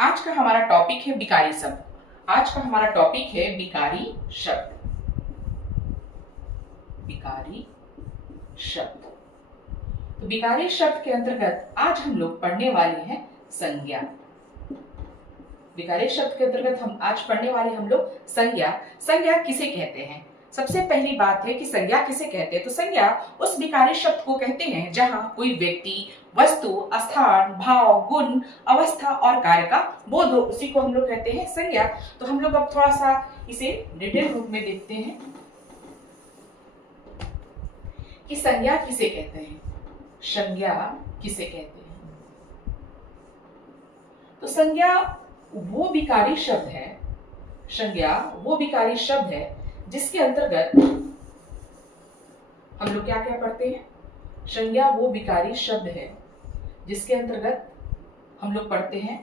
आज का हमारा टॉपिक है विकारी शब्द। आज का हमारा टॉपिक है विकारी शब्द। विकारी शब्द। तो विकारी शब्द के अंतर्गत आज हम लोग पढ़ने वाले हैं संज्ञा। विकारी शब्द के अंतर्गत हम आज पढ़ने वाले हम लोग संज्ञा। संज्ञा किसे कहते हैं? सबसे पहली बात है कि संज्ञा किसे कहते हैं। तो संज्ञा उस विकारी शब्द को कहते हैं जहां कोई व्यक्ति, वस्तु, स्थान, भाव, गुण, अवस्था और कार्य का बोध हो, उसी को हम लोग कहते हैं संज्ञा। तो हम लोग अब थोड़ा सा इसे डिटेल रूप में देखते हैं कि संज्ञा किसे कहते हैं। संज्ञा किसे कहते हैं? तो संज्ञा वो विकारी शब्द है, संज्ञा वो विकारी शब्द है जिसके अंतर्गत हम लोग क्या क्या पढ़ते हैं। संज्ञा वो विकारी शब्द है जिसके अंतर्गत हम लोग पढ़ते हैं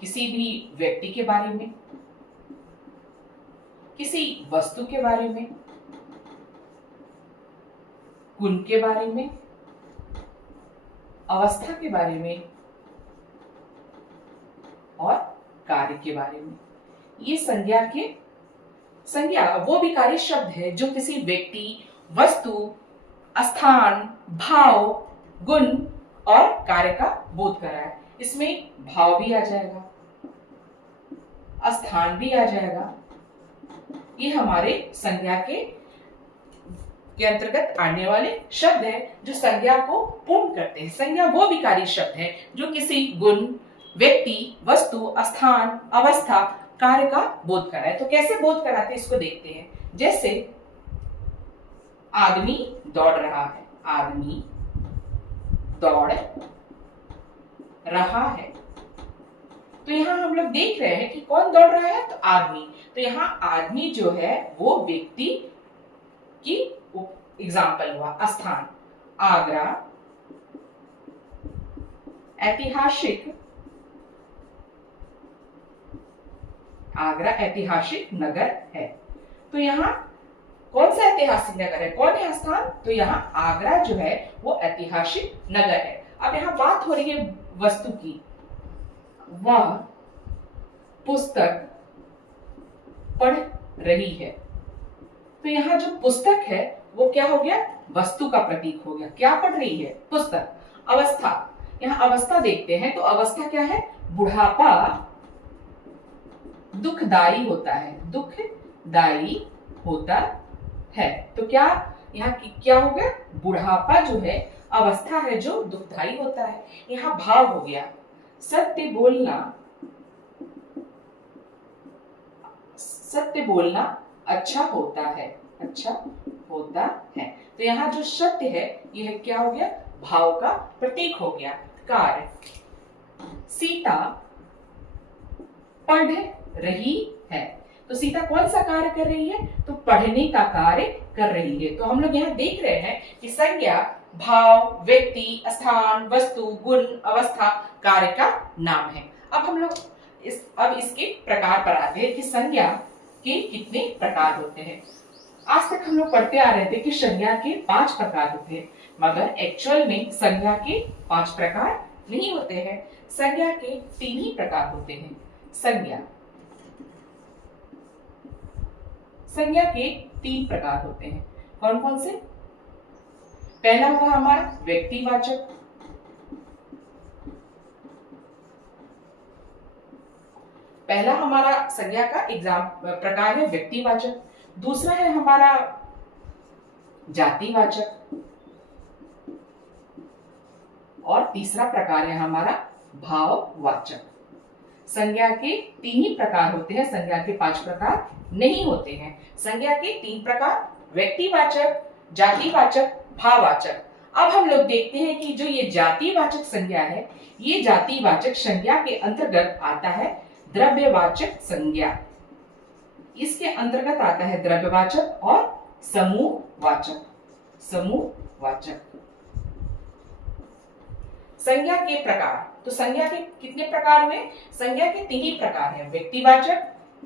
किसी भी व्यक्ति के बारे में, किसी वस्तु के बारे में, गुण के बारे में, अवस्था के बारे में और कार्य के बारे में। ये संज्ञा वो विकारी शब्द है जो किसी व्यक्ति, वस्तु, स्थान, भाव, गुण और कार्य का बोध कराए। इसमें भाव भी आ जाएगा, स्थान भी आ जाएगा। ये हमारे संज्ञा के अंतर्गत आने वाले शब्द है जो संज्ञा को पूर्ण करते हैं। संज्ञा वो विकारी शब्द है जो किसी गुण, व्यक्ति, वस्तु, स्थान, अवस्था, कार्य का बोध कराए। तो कैसे बोध कराते हैं इसको देखते हैं। जैसे आदमी दौड़ रहा है, आदमी दौड़ रहा है। तो यहां हम लोग देख रहे हैं कि कौन दौड़ रहा है, तो आदमी। तो यहां आदमी जो है वो व्यक्ति की एग्जाम्पल हुआ। स्थान आगरा ऐतिहासिक नगर है। तो यहाँ कौन सा ऐतिहासिक नगर है, कौन है स्थान? तो यहाँ आगरा जो है वो ऐतिहासिक नगर है। अब यहाँ बात हो रही है वस्तु की। वह पुस्तक पढ़ रही है। तो यहाँ जो पुस्तक है वो क्या हो गया? वस्तु का प्रतीक हो गया। क्या पढ़ रही है? पुस्तक। अवस्था, यहाँ अवस्था देखते हैं तो अवस्था क्या है? बुढ़ापा दुखदाई होता है, दुखदाई होता है। तो क्या यहाँ क्या हो गया? बुढ़ापा जो है अवस्था है जो दुखदाई होता है। यहाँ भाव हो गया। सत्य बोलना अच्छा होता है, अच्छा होता है। तो यहाँ जो सत्य है यह क्या हो गया? भाव का प्रतीक हो गया। कार्य, सीता पढ़ रही है। तो सीता कौन सा कार्य कर रही है? तो पढ़ने का कार्य कर रही है। तो हम लोग यहाँ देख रहे हैं कि संज्ञा भाव, व्यक्ति, स्थान, वस्तु, गुण, अवस्था, कार्य का नाम है। अब हम लोग इसके प्रकार पर आते हैं कि संज्ञा के कितने प्रकार होते हैं। आज तक हम लोग पढ़ते आ रहे थे कि संज्ञा के 5 प्रकार होते हैं, मगर एक्चुअल में संज्ञा के 5 प्रकार नहीं होते हैं। संज्ञा के 3 ही प्रकार होते हैं। संज्ञा के 3 प्रकार होते हैं। कौन कौन से? पहला हुआ हमारा व्यक्तिवाचक, पहला हमारा संज्ञा का प्रकार है व्यक्तिवाचक। दूसरा है हमारा जातिवाचक और तीसरा प्रकार है हमारा भाववाचक। संज्ञा के 3 ही प्रकार होते हैं, संज्ञा के 5 प्रकार नहीं होते हैं। संज्ञा के 3 प्रकार व्यक्तिवाचक, जातिवाचक, भाववाचक। अब हम लोग देखते हैं कि जो ये जातिवाचक संज्ञा है, ये जातिवाचक संज्ञा के अंतर्गत आता है द्रव्यवाचक संज्ञा। इसके अंतर्गत आता है द्रव्यवाचक और समूहवाचक। समूहवाचक संज्ञा के प्रकार। तो संज्ञा के कितने प्रकार हुए? संज्ञा के 3 ही प्रकार हैं, व्यक्तिवाचक,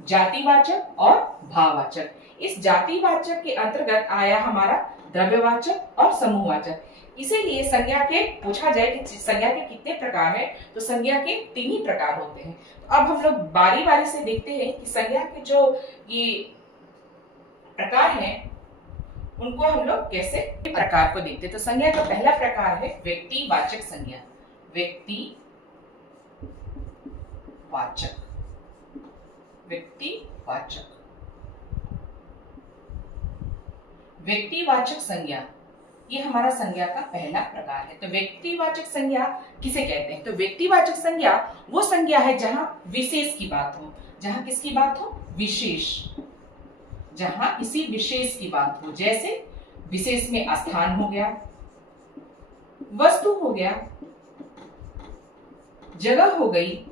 जातिवाचक और भाववाचक। इस जातिवाचक के अंतर्गत आया हमारा द्रव्यवाचक और समूहवाचक। इसीलिए संज्ञा के पूछा जाए कि संज्ञा के कितने प्रकार हैं, तो संज्ञा के 3 ही प्रकार होते हैं। तो अब हम लोग बारी बारी से देखते हैं कि संज्ञा के जो ये प्रकार हैं उनको हम लोग कैसे प्रकार को देखते हैं। तो संज्ञा का पहला प्रकार है व्यक्तिवाचक संज्ञा। व्यक्तिवाचक व्यक्तिवाचक संज्ञा, ये हमारा संज्ञा का पहला प्रकार है। तो व्यक्तिवाचक संज्ञा किसे कहते हैं? तो व्यक्तिवाचक संज्ञा वो संज्ञा है जहां विशेष की बात हो। जहां किसकी बात हो? विशेष। जहां किसी विशेष की बात हो, जैसे विशेष में स्थान हो गया, वस्तु हो गया, जगह हो गई।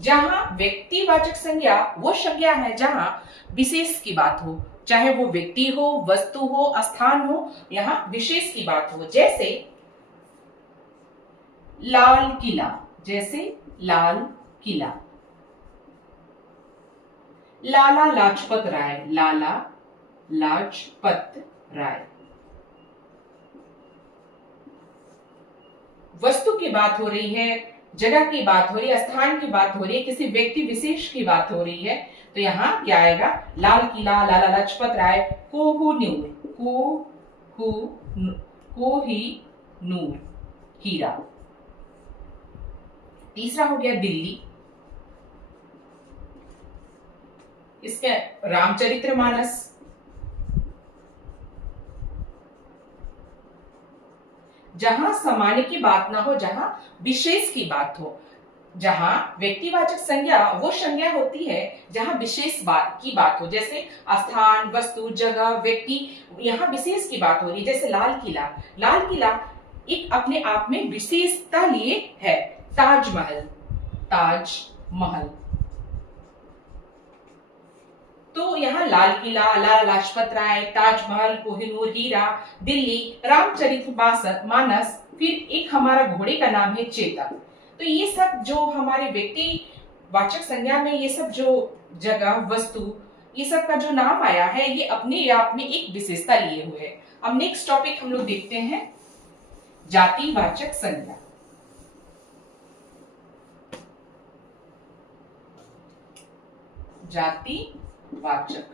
जहां व्यक्तिवाचक संज्ञा वो संज्ञा है जहां विशेष की बात हो, चाहे वो व्यक्ति हो, वस्तु हो, स्थान हो, यहां विशेष की बात हो। जैसे लाल किला, जैसे लाल किला। लाला लाजपत राय, लाला लाजपत राय। वस्तु की बात हो रही है, जगह की बात हो रही है, स्थान की बात हो रही है, किसी व्यक्ति विशेष की बात हो रही है, तो यहाँ क्या आएगा? लाल किला, लाला लाजपत राय, कोहिनूर, कोहिनूर हीरा। तीसरा हो गया दिल्ली, इसके रामचरितमानस। जहां सामान्य की बात ना हो, जहां विशेष की बात हो। जहां व्यक्तिवाचक संज्ञा वो संज्ञा होती है जहां विशेष बात की बात हो, जैसे स्थान, वस्तु, जगह, व्यक्ति, यहाँ विशेष की बात हो रही है। जैसे लाल किला, लाल किला एक अपने आप में विशेषता लिए है। ताजमहल, ताजमहल। तो यहाँ लाल किला, लाला लाजपत राय, ताजमहल, कोहिनूर हीरा, दिल्ली, रामचरितमानस, फिर एक हमारा घोड़े का नाम है चेतक। तो ये सब जो हमारे व्यक्तिवाचक संज्ञा में ये सब जो जगह, वस्तु, ये सब का जो नाम आया है, ये अपने आप में एक विशेषता लिए हुए है। अब नेक्स्ट टॉपिक हम लोग देखते हैं जातिवाचक संज्ञा। जातिवाचक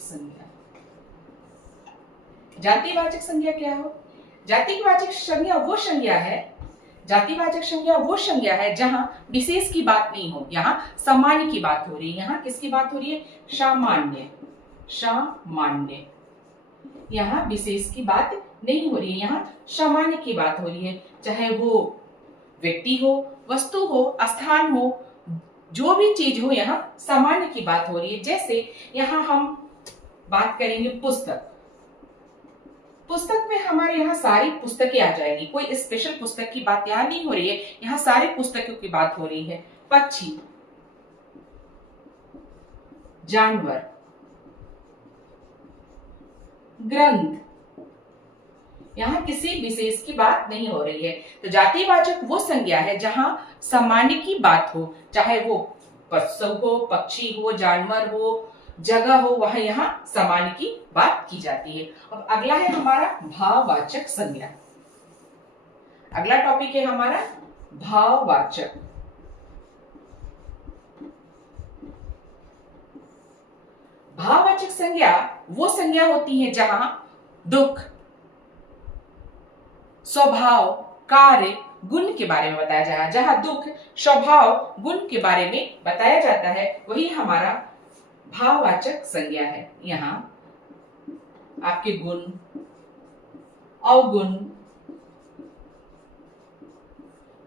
संज्ञा। जातिवाचक संज्ञा क्या हो? जातिवाचक संज्ञा वो संज्ञा है, जातिवाचक संज्ञा वो संज्ञा है जहां विशेष की बात नहीं हो, यहाँ सामान्य की बात हो रही है। यहाँ किसकी बात हो रही है? सामान्य, सामान्य। यहाँ विशेष की बात नहीं हो रही है, यहाँ सामान्य की बात हो रही है। चाहे वो व्यक्ति हो, वस्तु हो, स्थान हो, जो भी चीज हो, यहाँ सामान्य की बात हो रही है। जैसे यहाँ हम बात करेंगे पुस्तक। पुस्तक में हमारे यहाँ सारी पुस्तकें आ जाएगी, कोई स्पेशल पुस्तक की बात यहाँ नहीं हो रही है, यहाँ सारी पुस्तकों की बात हो रही है। पक्षी, जानवर, ग्रंथ, यहाँ किसी विशेष की बात नहीं हो रही है। तो जातिवाचक वो संज्ञा है जहां सामान्य की बात हो, चाहे वो पशु हो, पक्षी हो, जानवर हो, जगह हो, वहां यहाँ सामान्य की बात की जाती है। अब अगला है हमारा भाववाचक संज्ञा। अगला टॉपिक है हमारा भाववाचक। भाववाचक संज्ञा वो संज्ञा होती है जहां दुख, स्वभाव, कार्य, गुण के बारे में बताया जाए। जहां दुख, स्वभाव, गुण के बारे में बताया जाता है, वही हमारा भाववाचक संज्ञा है। यहाँ आपके गुण, अवगुण,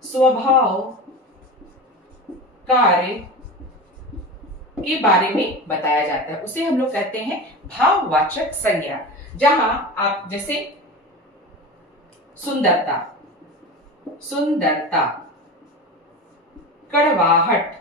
स्वभाव, कार्य के बारे में बताया जाता है, उसे हम लोग कहते हैं भाववाचक संज्ञा। जहां आप जैसे सुंदरता, सुंदरता, कड़वाहट,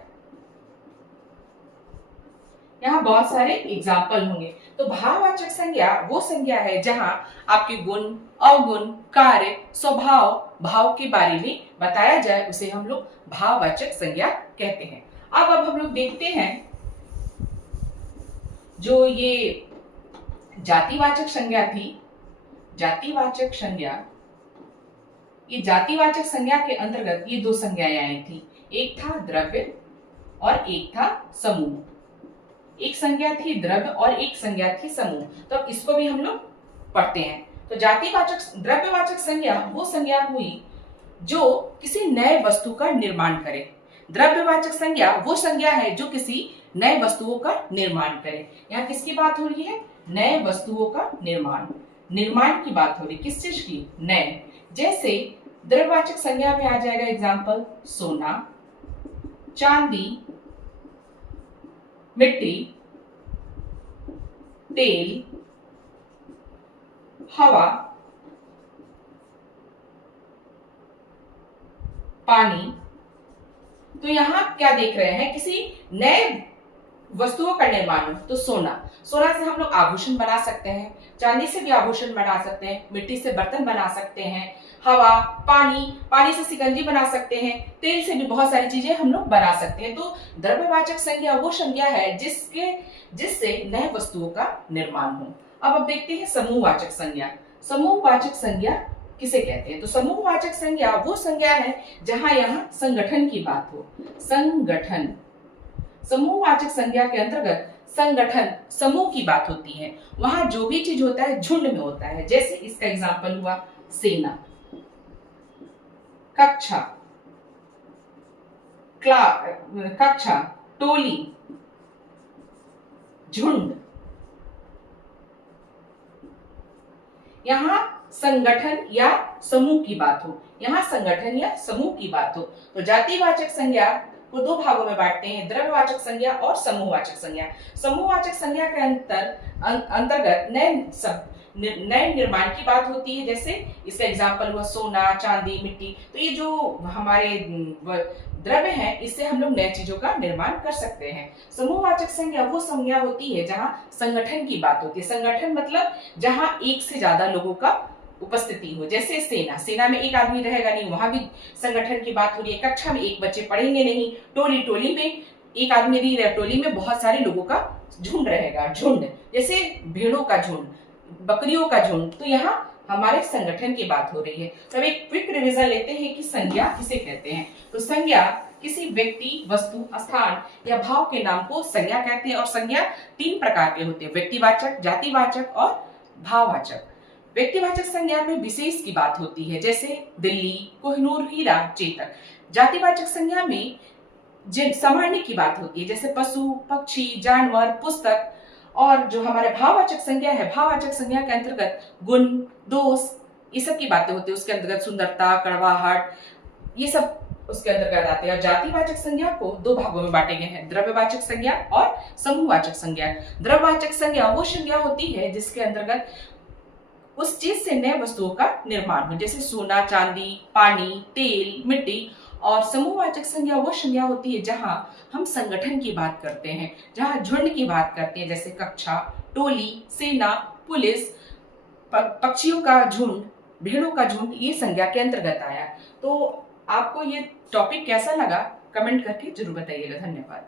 यहाँ बहुत सारे एग्जाम्पल होंगे। तो भाववाचक संज्ञा वो संज्ञा है जहां आपके गुण, अवगुण, कार्य, स्वभाव, भाव के बारे में बताया जाए, उसे हम लोग भाववाचक संज्ञा कहते हैं। अब हम लोग देखते हैं जो ये जातिवाचक संज्ञा थी, जातिवाचक संज्ञा, ये जातिवाचक संज्ञा के अंतर्गत ये दो संज्ञाएं आई थी, एक था द्रव्य और एक था समूह। एक संज्ञा थी द्रव्य और एक संज्ञा थी समूह। तो अब इसको भी हम लोग पढ़ते हैं। तो जातिवाचक द्रव्यवाचक संज्ञा वो संज्ञा हुई जो किसी नए वस्तु का निर्माण करे। द्रव्यवाचक संज्ञा वो संज्ञा है जो किसी नए वस्तुओं का निर्माण करे। यहाँ किसकी बात हो रही है? नए वस्तुओं का निर्माण, निर्माण की बात हो रही। किस चीज की? नए। जैसे द्रव्यवाचक संज्ञा में आ जाएगा एग्जाम्पल सोना, चांदी, मिट्टी, तेल, हवा, पानी। तो यहां क्या देख रहे हैं? किसी नए वस्तुओं का निर्माण हो। तो सोना, सोना से हम लोग आभूषण बना सकते हैं, चांदी से भी आभूषण बना सकते हैं, मिट्टी से बर्तन बना सकते हैं, हवा, पानी, पानी से शिकंजी बना सकते हैं, तेल से भी बहुत सारी चीजें हम लोग बना सकते हैं। तो द्रव्यवाचक संज्ञा वो संज्ञा है जिससे नए वस्तुओं का निर्माण हो। अब देखते हैं समूहवाचक संज्ञा। समूहवाचक संज्ञा किसे कहते हैं? तो समूहवाचक संज्ञा वो संज्ञा है जहां यहाँ संगठन की बात हो। संगठन, समूहवाचक संज्ञा के अंतर्गत संगठन, समूह की बात होती है। वहां जो भी चीज होता है झुंड में होता है। जैसे इसका एग्जाम्पल हुआ सेना, कक्षा, कक्षा, टोली, झुंड। यहां संगठन या समूह की बात हो, यहां संगठन या समूह की बात हो। तो जातिवाचक संज्ञा को दो भागों में बांटते हैं, द्रव्यवाचक संज्ञा और समूहवाचक संज्ञा। समूहवाचक संज्ञा के अंतर्गत नए निर्माण की बात होती है। जैसे इसका एग्जाम्पल हुआ सोना, चांदी, मिट्टी। तो ये जो हमारे द्रव्य हैं, इससे हम लोग नए चीजों का निर्माण कर सकते हैं। समूहवाचक संज्ञा वो संज्ञा होती है जहां संगठन की बात होती है। संगठन मतलब जहां एक से ज्यादा लोगों का उपस्थिति हो। जैसे सेना, सेना में एक आदमी रहेगा नहीं, वहां भी संगठन की बात हो रही है। कक्षा में एक बच्चे पढ़ेंगे नहीं, टोली, टोली में एक आदमी नहीं रहे, टोली में बहुत सारे लोगों का झुंड रहेगा। झुंड जैसे भेड़ों का झुंड, बकरियों का झुंड। तो यहाँ हमारे संगठन की बात हो रही है। तब एक क्विक रिवीजन लेते हैं कि संज्ञा किसे कहते हैं। तो संज्ञा किसी व्यक्ति, वस्तु, स्थान या भाव के नाम को संज्ञा कहते हैं। और संज्ञा तीन प्रकार के होते हैं, व्यक्तिवाचक, जातिवाचक और भाववाचक। व्यक्तिवाचक संज्ञा में विशेष की बात होती है, जैसे दिल्ली, कोहिनूर, हीरा, चेतक। जातिवाचक संज्ञा में सामान्य की बात होती है, जैसे पशु, पक्षी, जानवर, पुस्तक। और जो हमारे भाववाचक संज्ञा है, भाववाचक संज्ञा के अंतर्गत गुण, दोष, ये सब की बातें होती है। उसके अंतर्गत सुंदरता, कड़वाहट, ये सब उसके अंतर्गत आते हैं। और जातिवाचक संज्ञा को दो भागों में बांटे गए हैं, द्रव्यवाचक संज्ञा और समूहवाचक संज्ञा। द्रव्यवाचक संज्ञा वो संज्ञा होती है जिसके अंतर्गत उस चीज से नए वस्तुओं का निर्माण हो, जैसे सोना, चांदी, पानी, तेल, मिट्टी। और समूहवाचक संज्ञा वो संज्ञा होती है जहां हम संगठन की बात करते हैं, जहां झुंड की बात करते हैं, जैसे कक्षा, टोली, सेना, पुलिस, पक्षियों का झुंड, भेड़ों का झुंड। ये संज्ञा के अंतर्गत आया। तो आपको ये टॉपिक कैसा लगा कमेंट करके जरूर बताइएगा। धन्यवाद।